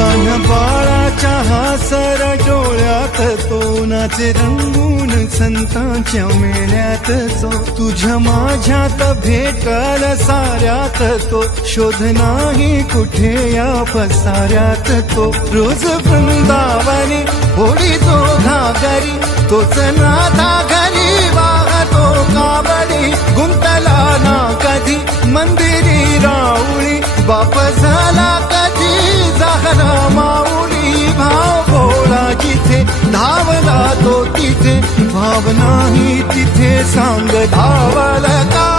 कान्हा बाळाच्या हासर डोळ्यात तो नाचे रंगून संतांच्या मेळ्यात तो तुझ्या माझ्यात भेटल साऱ्यात तो शोध नाही कुठे या पसाऱ्यात तो रोज वृंदावनी होडी तो घागरी तोच नाथा घरी वाहतो कावडी गुंतला ना कधी मंदिरी राऊळी बाप झाला कधी जाहरा माऊली भाव भोळा जिथे धावला तो तिथे भाव नाही तिथे सांग धावला का